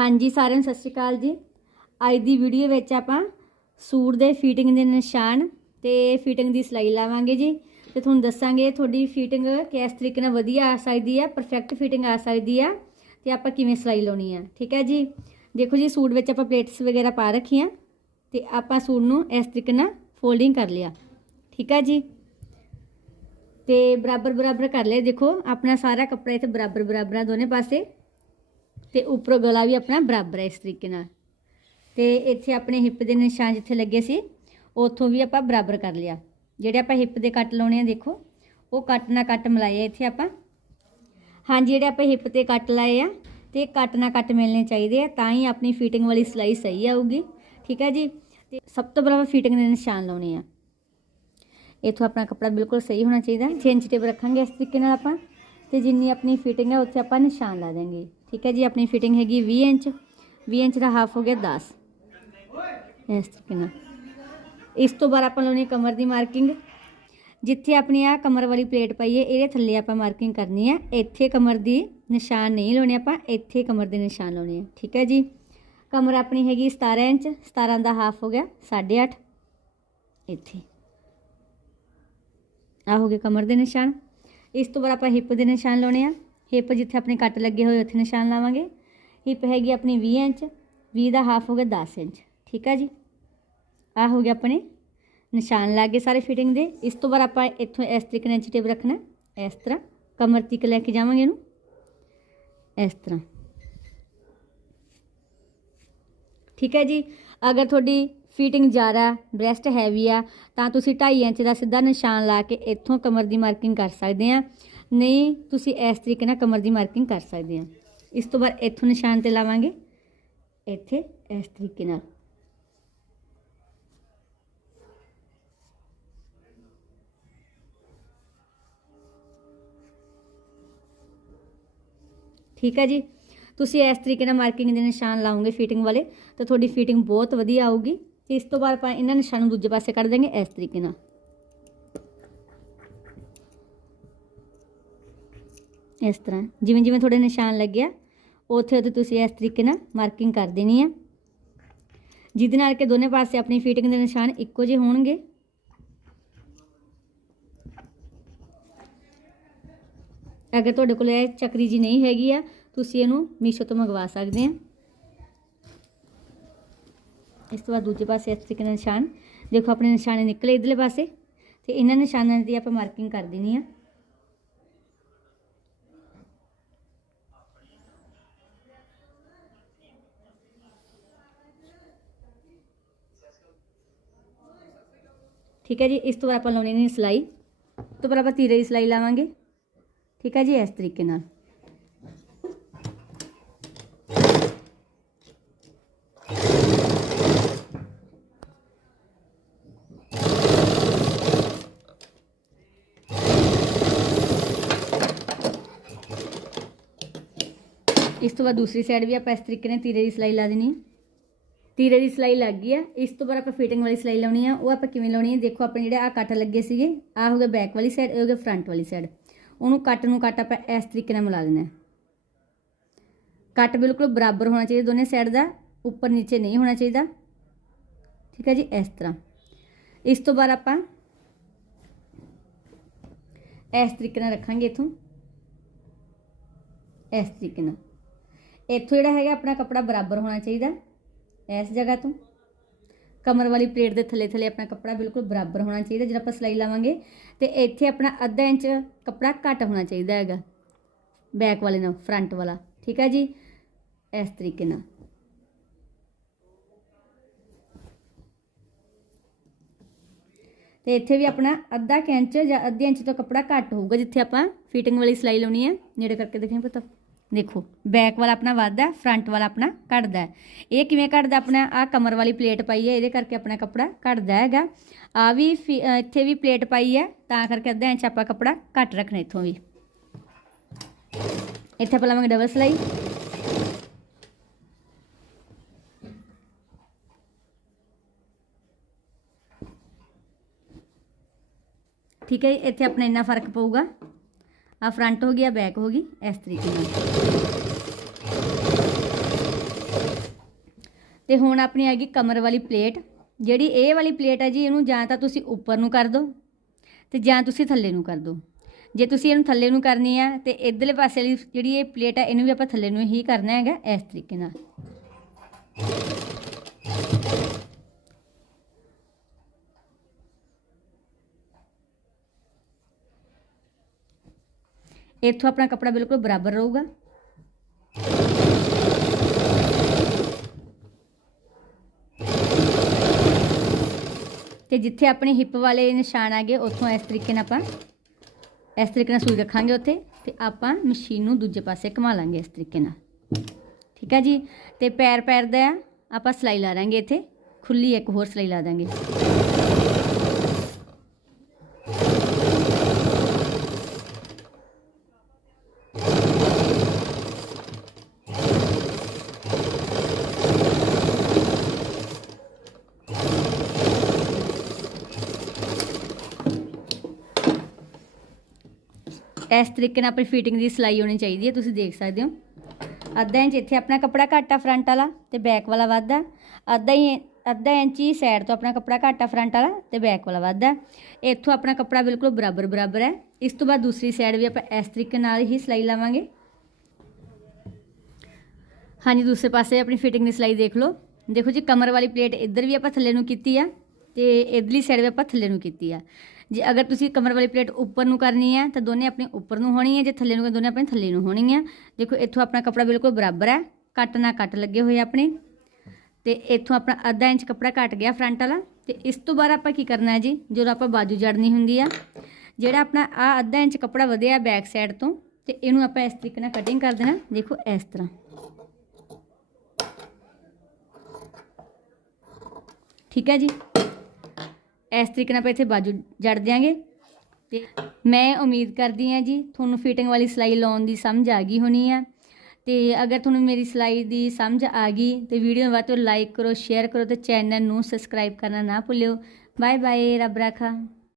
ਹਾਂਜੀ, ਸਾਰਿਆਂ ਨੂੰ ਸਤਿ ਸ਼੍ਰੀ ਅਕਾਲ ਜੀ। ਅੱਜ ਦੀ ਵੀਡੀਓ ਵਿੱਚ ਆਪਾਂ ਸੂਟ ਦੇ ਫਿਟਿੰਗ ਦੇ ਨਿਸ਼ਾਨ ਤੇ ਫਿਟਿੰਗ ਦੀ ਸਿਲਾਈ ਲਾਵਾਂਗੇ ਜੀ। ਤੇ ਤੁਹਾਨੂੰ ਦੱਸਾਂਗੇ ਤੁਹਾਡੀ ਫਿਟਿੰਗ ਕਿਸ ਤਰੀਕੇ ਨਾਲ ਵਧੀਆ ਆ ਸਕਦੀ ਆ ਪਰਫੈਕਟ ਫਿਟਿੰਗ ਆ ਸਕਦੀ ਆ ਤੇ ਆਪਾਂ ਕਿਵੇਂ ਸਿਲਾਈ ਲਾਉਣੀ ਆ, ਠੀਕ ਹੈ ਜੀ? ਦੇਖੋ ਜੀ, ਸੂਟ ਵਿੱਚ ਆਪਾਂ ਪਲੇਟਸ ਵਗੈਰਾ ਪਾ ਰੱਖੀਆਂ ਤੇ ਆਪਾਂ ਸੂਟ ਨੂੰ ਇਸ ਤਰੀਕੇ ਨਾਲ ਫੋਲਡਿੰਗ ਕਰ ਲਿਆ, ਠੀਕ ਹੈ ਜੀ? ਤੇ ਬਰਾਬਰ ਬਰਾਬਰ ਕਰ ਲਿਆ, ਦੇਖੋ, ਆਪਣਾ ਸਾਰਾ ਕੱਪੜਾ ਇੱਥੇ ਬਰਾਬਰ ਬਰਾਬਰ ਆ ਦੋਨੇ ਪਾਸੇ। ਤੇ ਉੱਪਰੋਂ ਗਲਾ ਵੀ ਆਪਣਾ ਬਰਾਬਰ ਹੈ ਇਸ ਤਰੀਕੇ ਨਾਲ। ਤੇ ਇੱਥੇ ਆਪਣੇ ਹਿੱਪ ਦੇ ਨਿਸ਼ਾਨ ਜਿੱਥੇ ਲੱਗੇ ਸੀ, ਉੱਥੋਂ ਵੀ ਆਪਾਂ ਬਰਾਬਰ ਕਰ ਲਿਆ। ਜਿਹੜੇ ਆਪਾਂ ਹਿੱਪ ਦੇ ਕੱਟ ਲਾਉਣੇ ਆ, ਦੇਖੋ, ਉਹ ਕੱਟ ਨਾ ਕੱਟ ਮਿਲਾਏ ਆ ਇੱਥੇ ਆਪਾਂ। ਹਾਂਜੀ, ਜਿਹੜੇ ਆਪਾਂ ਹਿੱਪ ਤੇ ਕੱਟ ਲਾਏ ਆ, ਤੇ ਕੱਟ ਨਾ ਕੱਟ ਮਿਲਣੇ ਚਾਹੀਦੇ ਆ, ਤਾਂ ਹੀ ਆਪਣੀ ਫਿਟਿੰਗ ਵਾਲੀ ਸਿਲਾਈ ਸਹੀ ਆਊਗੀ। ਠੀਕ ਹੈ ਜੀ? ਤੇ ਸਭ ਤੋਂ ਪਹਿਲਾਂ ਫਿਟਿੰਗ ਦੇ ਨਿਸ਼ਾਨ ਲਾਉਣੇ ਆ। ਇਥੋਂ ਆਪਣਾ ਕੱਪੜਾ ਬਿਲਕੁਲ ਸਹੀ ਹੋਣਾ ਚਾਹੀਦਾ। 6 ਇੰਚ ਟੇਪ ਰੱਖਾਂਗੇ ਇਸ ਤਰੀਕੇ ਨਾਲ ਆਪਾਂ। ਤੇ ਜਿੰਨੀ ਆਪਣੀ ਫਿਟਿੰਗ ਹੈ, ਉੱਥੇ ਆਪਾਂ ਨਿਸ਼ਾਨ ਲਾ ਦਾਂਗੇ ਠੀਕ ਹੈ ਜੀ, ਆਪਣੀ ਫਿਟਿੰਗ ਹੈਗੀ 20 ਇੰਚ। 20 ਇੰਚ ਦਾ ਹਾਫ ਹੋ ਗਿਆ 10 ਇਸ ਤਰੀਕੇ ਨਾਲ। ਇਸ ਤੋਂ ਬਾਅਦ ਆਪਾਂ ਲਾਉਣੀ ਕਮਰ ਦੀ ਮਾਰਕਿੰਗ ਜਿੱਥੇ ਆਪਣੀ ਆ ਕਮਰ ਵਾਲੀ ਪਲੇਟ ਪਈ ਹੈ, ਇਹਦੇ ਥੱਲੇ ਆਪਾਂ ਮਾਰਕਿੰਗ ਕਰਨੀ ਹੈ। ਇੱਥੇ ਕਮਰ ਦੀ ਨਿਸ਼ਾਨ ਨਹੀਂ ਲਾਉਣੇ ਆਪਾਂ, ਇੱਥੇ ਕਮਰ ਦੇ ਨਿਸ਼ਾਨ ਲਾਉਣੇ ਆ। ਠੀਕ ਹੈ ਜੀ। ਕਮਰ ਆਪਣੀ ਹੈਗੀ 17 ਇੰਚ 17 ਦਾ ਹਾਫ ਹੋ ਗਿਆ 8.5 ਇੱਥੇ। ਆ ਹੋ ਗਏ ਕਮਰ ਦੇ ਨਿਸ਼ਾਨ। ਇਸ ਤੋਂ ਬਾਅਦ ਆਪਾਂ ਹਿੱਪ ਦੇ ਨਿਸ਼ਾਨ ਲਾਉਣੇ ਆ। ਹਿੱਪ ਜਿੱਥੇ ਆਪਣੇ ਕੱਟ ਲੱਗੇ ਹੋਏ ਉੱਥੇ ਨਿਸ਼ਾਨ ਲਾਵਾਂਗੇ। ਹਿੱਪ ਹੈਗੀ ਆਪਣੀ 20 ਇੰਚ 20 ਦਾ ਹਾਫ ਹੋ ਗਿਆ 10 ਇੰਚ। ਠੀਕ ਆ ਜੀ? ਆ ਹੋ ਗਿਆ ਆਪਣੇ ਨਿਸ਼ਾਨ ਲੱਗੇ ਸਾਰੇ ਫਿਟਿੰਗ ਦੇ। ਇਸ ਤੋਂ ਬਾਅਦ ਆਪਾਂ ਇੱਥੋਂ ਇਸ ਤਰੀਕੇ ਨਾਲ ਇੰਚ ਟੇਪ ਰੱਖਣਾ। ਇਸ ਤਰ੍ਹਾਂ ਕਮਰ ਤੱਕ ਲੈ ਕੇ ਜਾਵਾਂਗੇ ਇਹਨੂੰ। ਇਸ ਤਰ੍ਹਾਂ। ਠੀਕ ਹੈ ਜੀ? ਅਗਰ ਤੁਹਾਡੀ ਫਿਟਿੰਗ ਜ਼ਿਆਦਾ ਬ੍ਰੈਸਟ ਹੈਵੀ ਆ, ਤਾਂ ਤੁਸੀਂ 2.5 ਇੰਚ ਦਾ ਸਿੱਧਾ ਨਿਸ਼ਾਨ ਲਾ ਕੇ ਇੱਥੋਂ ਕਮਰ ਦੀ ਮਾਰਕਿੰਗ ਕਰ ਸਕਦੇ ਆ। ਨਹੀਂ, ਤੁਸੀਂ ਇਸ ਤਰੀਕੇ ਨਾਲ ਕਮਰ ਦੀ ਮਾਰਕਿੰਗ ਕਰ ਸਕਦੇ ਆ। ਇਸ ਤੋਂ ਬਾਅਦ ਇੱਥੋਂ ਨਿਸ਼ਾਨ ਤੇ ਲਾਵਾਂਗੇ। ਇੱਥੇ ਇਸ ਤਰੀਕੇ ਨਾਲ। ਠੀਕ ਹੈ ਜੀ? ਤੁਸੀਂ ਇਸ ਤਰੀਕੇ ਨਾਲ ਮਾਰਕਿੰਗ ਦੇ ਨਿਸ਼ਾਨ ਲਾਓਗੇ ਫਿਟਿੰਗ ਵਾਲੇ, ਤਾਂ ਤੁਹਾਡੀ ਫਿਟਿੰਗ ਬਹੁਤ ਵਧੀਆ ਆਊਗੀ। ਤੇ ਇਸ ਤੋਂ ਬਾਅਦ ਆਪਾਂ ਇਹਨਾਂ ਨਿਸ਼ਾਨ ਨੂੰ ਦੂਜੇ ਪਾਸੇ ਕੱਢ ਦਾਂਗੇ ਇਸ ਤਰੀਕੇ ਨਾਲ। ਇਸ ਤਰ੍ਹਾਂ। ਜਿਵੇਂ ਜਿਵੇਂ ਤੁਹਾਡੇ ਨਿਸ਼ਾਨ ਲੱਗਿਆ, ਉੱਥੇ ਉੱਥੇ ਤੁਸੀਂ ਇਸ ਤਰੀਕੇ ਨਾਲ ਮਾਰਕਿੰਗ ਕਰ ਦੇਣੀ ਆ। ਜਿਹਦੇ ਨਾਲ ਕਿ ਦੋਨੇ ਪਾਸੇ ਆਪਣੀ ਫਿਟਿੰਗ ਦੇ ਨਿਸ਼ਾਨ ਇੱਕੋ ਜਿਹੇ ਹੋਣਗੇ। ਅਗਰ ਤੁਹਾਡੇ ਕੋਲ ਇਹ ਚੱਕਰੀ ਜੀ ਨਹੀਂ ਹੈਗੀ ਆ, ਤੁਸੀਂ ਇਹਨੂੰ ਮੀਸ਼ੋ ਤੋਂ ਮੰਗਵਾ ਸਕਦੇ ਆ। ਇਸ ਤੋਂ ਬਾਅਦ ਦੂਜੇ ਪਾਸੇ ਇਸ ਤਰੀਕੇ ਨਾਲ ਨਿਸ਼ਾਨ। ਦੇਖੋ, ਆਪਣੇ ਨਿਸ਼ਾਨੇ ਨਿਕਲੇ ਇਧਰਲੇ ਪਾਸੇ, ਤੇ ਇਹਨਾਂ ਨਿਸ਼ਾਨਾਂ ਦੀ ਆਪਾਂ ਮਾਰਕਿੰਗ ਕਰ ਦੇਣੀ ਆ। ਠੀਕ ਹੈ ਜੀ, ਇਸ ਤੋਂ ਬਾਅਦ ਆਪਾਂ ਲਾਉਣੀ ਨਹੀਂ ਸਿਲਾਈ। ਤੋਂ ਬਾਅਦ ਆਪਾਂ ਤੀਰੇ ਦੀ ਸਿਲਾਈ ਲਾਵਾਂਗੇ। ਠੀਕ ਹੈ ਜੀ, ਇਸ ਤਰੀਕੇ ਨਾਲ। ਇਸ ਤੋਂ ਬਾਅਦ ਦੂਸਰੀ ਸਾਈਡ ਵੀ ਆਪਾਂ ਇਸ ਤਰੀਕੇ ਨਾਲ ਤੀਰੇ ਦੀ ਸਿਲਾਈ ਲਾ ਦੇਣੀ ਹੈ। ਤੀਰੇ ਦੀ ਸਿਲਾਈ ਲੱਗ ਗਈ ਆ। ਇਸ ਤੋਂ ਬਾਅਦ ਆਪਾਂ ਫਿਟਿੰਗ ਵਾਲੀ ਸਿਲਾਈ ਲਾਉਣੀ ਆ। ਉਹ ਆਪਾਂ ਕਿਵੇਂ ਲਾਉਣੀ ਹੈ ਦੇਖੋ, ਆਪਣੇ ਜਿਹੜੇ ਆ ਕੱਟ ਲੱਗੇ ਸੀਗੇ ਆ ਹੋ ਗਿਆ ਬੈਕ ਵਾਲੀ ਸਾਈਡ ਇਹ ਹੋ ਗਿਆ ਫਰੰਟ ਵਾਲੀ ਸਾਈਡ ਉਹਨੂੰ ਕੱਟ ਨੂੰ ਕੱਟ ਆਪਾਂ ਇਸ ਤਰੀਕੇ ਨਾਲ ਮਿਲਾ ਦੇਣਾ ਹੈ ਕੱਟ ਬਿਲਕੁਲ ਬਰਾਬਰ ਹੋਣਾ ਚਾਹੀਦਾ ਦੋਨੇ ਸਾਈਡ ਦਾ, ਉੱਪਰ ਨੀਚੇ ਨਹੀਂ ਹੋਣਾ ਚਾਹੀਦਾ। ਠੀਕ ਹੈ ਜੀ, ਇਸ ਤਰ੍ਹਾਂ। ਇਸ ਤੋਂ ਬਾਅਦ ਆਪਾਂ ਇਸ ਤਰੀਕੇ ਨਾਲ ਰੱਖਾਂਗੇ ਇਥੋਂ। ਇਸ ਤਰੀਕੇ ਨਾਲ। ਇੱਥੋਂ ਜਿਹੜਾ ਹੈਗਾ ਆਪਣਾ ਕੱਪੜਾ ਬਰਾਬਰ ਹੋਣਾ ਚਾਹੀਦਾ। ਇਸ ਜਗ੍ਹਾ ਤੋਂ। ਕਮਰ ਵਾਲੀ ਪਲੇਟ ਦੇ ਥੱਲੇ ਥੱਲੇ ਆਪਣਾ ਕੱਪੜਾ ਬਿਲਕੁਲ ਬਰਾਬਰ ਹੋਣਾ ਚਾਹੀਦਾ ਜਦੋਂ ਆਪਾਂ ਸਿਲਾਈ ਲਾਵਾਂਗੇ। ਤੇ ਇੱਥੇ ਆਪਣਾ ਅੱਧਾ ਇੰਚ ਕੱਪੜਾ ਘੱਟ ਹੋਣਾ ਚਾਹੀਦਾ ਹੈਗਾ ਬੈਕ ਵਾਲੇ ਨਾਲ ਫਰੰਟ ਵਾਲਾ। ਠੀਕ ਹੈ ਜੀ? ਇਸ ਤਰੀਕੇ ਨਾਲ। ਤੇ ਇੱਥੇ ਵੀ ਆਪਣਾ ਅੱਧਾ ਕੁ ਇੰਚ ਜਾਂ ਅੱਧੇ ਇੰਚ ਤੋਂ ਕੱਪੜਾ ਘੱਟ ਹੋਊਗਾ, ਜਿੱਥੇ ਆਪਾਂ ਫਿਟਿੰਗ ਵਾਲੀ ਸਿਲਾਈ ਲਾਉਣੀ ਹੈ। ਨੇੜੇ ਕਰਕੇ ਦੇਖਿਆ ਪਤਾ। ਦੇਖੋ ਬੈਕ ਵਾਲਾ ਆਪਣਾ ਵੱਧਦਾ ਫਰੰਟ ਵਾਲਾ ਆਪਣਾ ਘਟਦਾ ਇਹ ਕਿਵੇਂ ਘਟਦਾ ਆਪਣਾ ਆ ਕਮਰ ਵਾਲੀ ਪਲੇਟ ਪਾਈ ਹੈ ਇਹਦੇ ਕਰਕੇ ਆਪਣਾ ਕੱਪੜਾ ਘਟਦਾ ਹੈਗਾ ਆ ਵੀ ਫਿ- ਅ, ਇੱਥੇ ਵੀ ਪਲੇਟ ਪਾਈ ਹੈ ਤਾਂ ਕਰਕੇ ਅੱਧਾ ਇੰਚ ਆਪਾਂ ਕੱਪੜਾ ਘੱਟ ਰੱਖਣਾ ਇੱਥੋਂ ਵੀ ਇੱਥੇ ਆਪਾਂ ਲਾਵਾਂਗੇ ਡਬਲ ਸਿਲਾਈ ਠੀਕ ਹੈ ਜੀ, ਇੱਥੇ ਆਪਣਾ ਇੰਨਾ ਫ਼ਰਕ ਪਊਗਾ ਆ ਫਰੰਟ ਹੋ ਗਿਆ ਬੈਕ ਹੋ ਗਈ, ਇਸ ਤਰੀਕੇ ਨਾਲ। ਤੇ ਹੁਣ ਆਪਣੀ ਆ ਗਈ ਕਮਰ ਵਾਲੀ ਪਲੇਟ ਜਿਹੜੀ ਇਹ ਵਾਲੀ ਪਲੇਟ ਹੈ ਜੀ, ਇਹਨੂੰ ਜਾਂ ਤਾਂ ਤੁਸੀਂ ਉੱਪਰ ਨੂੰ ਕਰ ਦਿਓ ਤੇ ਜਾਂ ਤੁਸੀਂ ਥੱਲੇ ਨੂੰ ਕਰ ਦਿਓ ਜੇ ਤੁਸੀਂ ਇਹਨੂੰ ਥੱਲੇ ਨੂੰ ਕਰਨੀ ਆ ਤੇ ਇਧਰਲੇ ਪਾਸੇ ਵਾਲੀ ਜਿਹੜੀ ਇਹ ਪਲੇਟ ਹੈ ਇਹਨੂੰ ਵੀ ਆਪਾਂ ਥੱਲੇ ਨੂੰ ਹੀ ਕਰਨਾ ਹੈਗਾ, ਇਸ ਤਰੀਕੇ ਨਾਲ। ਇੱਥੋਂ ਆਪਣਾ ਕੱਪੜਾ ਬਿਲਕੁਲ ਬਰਾਬਰ ਰਹੂਗਾ। ਤੇ ਜਿੱਥੇ ਆਪਣੇ ਹਿੱਪ ਵਾਲੇ ਨਿਸ਼ਾਨ ਆ ਗਏ ਉੱਥੋਂ ਇਸ ਤਰੀਕੇ ਨਾਲ ਆਪਾਂ ਇਸ ਤਰੀਕੇ ਨਾਲ ਸੂਈ ਰੱਖਾਂਗੇ ਉੱਥੇ ਤੇ ਆਪਾਂ ਮਸ਼ੀਨ ਨੂੰ ਦੂਜੇ ਪਾਸੇ ਘੁਮਾ ਲਾਂਗੇ ਇਸ ਤਰੀਕੇ ਨਾਲ। ਠੀਕ ਹੈ ਜੀ? ਤੇ ਪੈਰ ਪੈਰ ਦਾ ਆਪਾਂ ਸਲਾਈ ਲਾ ਦਾਂਗੇ ਇੱਥੇ। ਖੁੱਲੀ ਇੱਕ ਹੋਰ ਸਲਾਈ ਲਾ ਦਾਂਗੇ ਇਸ ਤਰੀਕੇ ਨਾਲ ਆਪਣੀ ਫਿਟਿੰਗ ਦੀ ਸਿਲਾਈ ਹੋਣੀ ਚਾਹੀਦੀ ਹੈ, ਤੁਸੀਂ ਦੇਖ ਸਕਦੇ ਹੋ। ਅੱਧਾ ਇੰਚ ਇੱਥੇ ਆਪਣਾ ਕੱਪੜਾ ਘੱਟ ਆ ਫਰੰਟ ਵਾਲਾ ਤੇ ਬੈਕ ਵਾਲਾ ਵੱਧਦਾ। ਅੱਧਾ ਹੀ ਅੱਧਾ ਇੰਚ ਹੀ ਸਾਈਡ ਤੋਂ ਆਪਣਾ ਕੱਪੜਾ ਘੱਟ ਆ ਫਰੰਟ ਵਾਲਾ ਤੇ ਬੈਕ ਵਾਲਾ ਵੱਧਦਾ। ਇੱਥੋਂ ਆਪਣਾ ਕੱਪੜਾ ਬਿਲਕੁਲ ਬਰਾਬਰ ਬਰਾਬਰ ਹੈ। ਇਸ ਤੋਂ ਬਾਅਦ ਦੂਸਰੀ ਸਾਈਡ ਵੀ ਆਪਾਂ ਇਸ ਤਰੀਕੇ ਨਾਲ ਹੀ ਸਿਲਾਈ ਲਾਵਾਂਗੇ। ਹਾਂਜੀ, ਦੂਸਰੇ ਪਾਸੇ ਆਪਣੀ ਫਿਟਿੰਗ ਦੀ ਸਿਲਾਈ ਦੇਖ ਲਓ। ਦੇਖੋ ਜੀ, ਕਮਰ ਵਾਲੀ ਪਲੇਟ ਇੱਧਰ ਵੀ ਆਪਾਂ ਥੱਲੇ ਨੂੰ ਕੀਤੀ ਆ ਤੇ ਇਧਰਲੀ ਸਾਈਡ ਵੀ ਆਪਾਂ ਥੱਲੇ ਨੂੰ ਕੀਤੀ ਆ। ਜੇ ਅਗਰ ਤੁਸੀਂ ਕਮਰ ਵਾਲੀ ਪਲੇਟ ਉੱਪਰ ਨੂੰ ਕਰਨੀ ਹੈ, ਤਾਂ ਦੋਨੇ ਆਪਣੇ ਉੱਪਰ ਨੂੰ ਹੋਣੀ ਹੈ, ਜੇ ਥੱਲੇ ਨੂੰ ਦੋਨੇ ਆਪਣੇ ਥੱਲੇ ਨੂੰ ਹੋਣੀ ਹੈ। ਦੇਖੋ, ਇੱਥੋਂ ਆਪਣਾ ਕੱਪੜਾ ਬਿਲਕੁਲ ਬਰਾਬਰ ਹੈ, ਕੱਟ ਨਾ ਕੱਟ ਲੱਗੇ ਹੋਏ ਆਪਣੇ। ਤੇ ਇੱਥੋਂ ਆਪਣਾ ਅੱਧਾ ਇੰਚ ਕੱਪੜਾ ਘਟ ਗਿਆ ਫਰੰਟ ਵਾਲਾ। ਤੇ ਇਸ ਤੋਂ ਬਾਅਦ ਆਪਾਂ ਕੀ ਕਰਨਾ ਹੈ ਜੀ? ਜਦੋਂ ਆਪਾਂ ਬਾਜੂ ਜੜਨੀ ਹੁੰਦੀ ਆ, ਜਿਹੜਾ ਆਪਣਾ ਆ ਅੱਧਾ ਇੰਚ ਕੱਪੜਾ ਵਧਿਆ ਬੈਕ ਸਾਈਡ ਤੋਂ, ਤੇ ਇਹਨੂੰ ਆਪਾਂ ਇਸ ਤਰੀਕੇ ਨਾਲ ਕਟਿੰਗ ਕਰ ਦੇਣਾ। ਦੇਖੋ, ਇਸ ਤਰ੍ਹਾਂ। ਠੀਕ ਹੈ ਜੀ? ਇਸ ਤਰੀਕੇ ਨਾਲ ਆਪਾਂ ਇੱਥੇ ਬਾਜੂ ਜੜ ਦਿਆਂਗੇ। ਤੇ ਮੈਂ ਉਮੀਦ ਕਰਦੀ ਹਾਂ ਜੀ, ਤੁਹਾਨੂੰ ਫਿਟਿੰਗ ਵਾਲੀ ਸਿਲਾਈ ਲਾਉਣ ਦੀ ਸਮਝ ਆ ਗਈ ਹੋਣੀ ਆ। ਤੇ ਅਗਰ ਤੁਹਾਨੂੰ ਮੇਰੀ ਸਿਲਾਈ ਦੀ ਸਮਝ ਆ ਗਈ, ਤੇ ਵੀਡੀਓ ਨੂੰ ਵੱਧ ਤੋਂ ਲਾਈਕ ਕਰੋ ਸ਼ੇਅਰ ਕਰੋ, ਤੇ ਚੈਨਲ ਨੂੰ ਸਬਸਕ੍ਰਾਈਬ ਕਰਨਾ ਨਾ ਭੁੱਲਿਓ। ਬਾਏ ਬਾਏ ਰੱਬ ਰਾਖਾ।